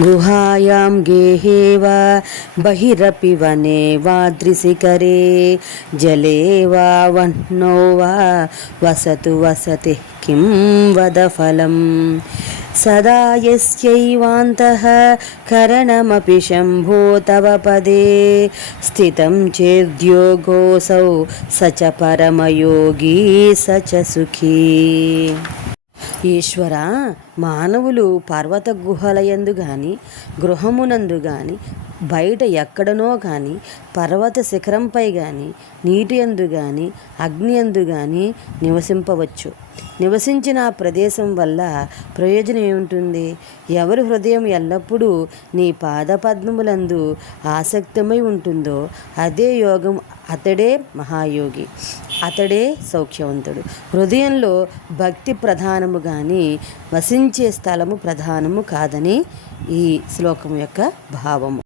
గుహాయాం గేహే వా బహిరపి వనే వాద్రిశిఖరే జలే వా వహ్నౌ వా వసతు వసతి కిం వద ఫలం సదా యస్యైవాంతః కరణమపి శంభో తవ పదే స్థితం చేద్యోగోऽసౌ స చ పరమయోగి స చ సుఖీ. ఈశ్వర, మానవులు పర్వత గుహలయందు గాని, గృహమునందు గాని, బయట ఎక్కడనో కానీ, పర్వత శిఖరంపై గాని, నీటి యందు గాని, అగ్ని యందు గాని నివసింపవచ్చు. నివసించిన ఆ ప్రదేశం వల్ల ప్రయోజనం ఏముంటుంది? ఎవరి హృదయం ఎల్లప్పుడూ నీ పాదపద్మములందు ఆసక్తమై ఉంటుందో అదే యోగం, అతడే మహాయోగి, అతడే సౌఖ్యవంతుడు. హృదయంలో భక్తి ప్రధానము కానీ వసించే స్థలము ప్రధానము కాదని ఈ శ్లోకం యొక్క భావము.